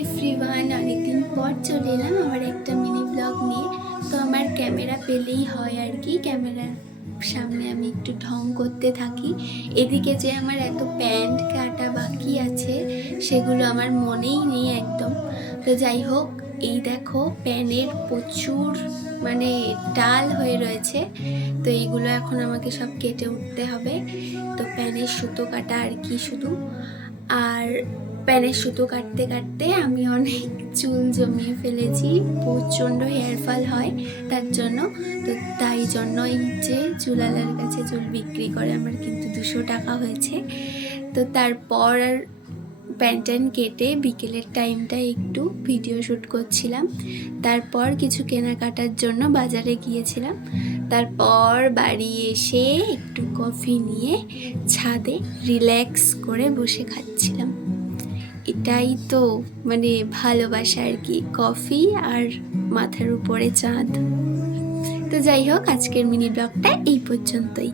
Everyone, অনেকদিন পর চলে এলাম আমার একটা মিনি ব্লগ নিয়ে। তো আমার ক্যামেরা পেলেই হয় আর কি, ক্যামেরার সামনে আমি একটু ঢং করতে থাকি। এদিকে যে আমার এত প্যান্ট কাটা বাকি আছে সেগুলো আমার মনেই নেই একদম। তো যাই হোক, এই দেখো প্যানের প্রচুর মানে ডাল হয়ে রয়েছে। তো এইগুলো এখন আমাকে সব কেটে উঠতে হবে। তো প্যানের সুতো কাটা আর কি শুধু। আর প্যানের সুতো কাটতে কাটতে আমি অনেক চুল জমিয়ে ফেলেছি, প্রচণ্ড হেয়ারফল হয় তার জন্য। তো তাই জন্য এই যে চুলালার কাছে চুল বিক্রি করে আমার কিন্তু 200 টাকা হয়েছে। তো তারপর আর প্যান্ট কেটে বিকেলের টাইমটা একটু ভিডিও শ্যুট করছিলাম। তারপর কিছু কেনাকাটার জন্য বাজারে গিয়েছিলাম। তারপর বাড়ি এসে একটু কফি নিয়ে ছাদে রিল্যাক্স করে বসে খাচ্ছিলাম। এটাই তো মানে ভালোবাসা আর কি, কফি আর মাথার উপরে চাঁদ। তো যাই হোক, আজকের মিনি ব্লগটা এই পর্যন্তই।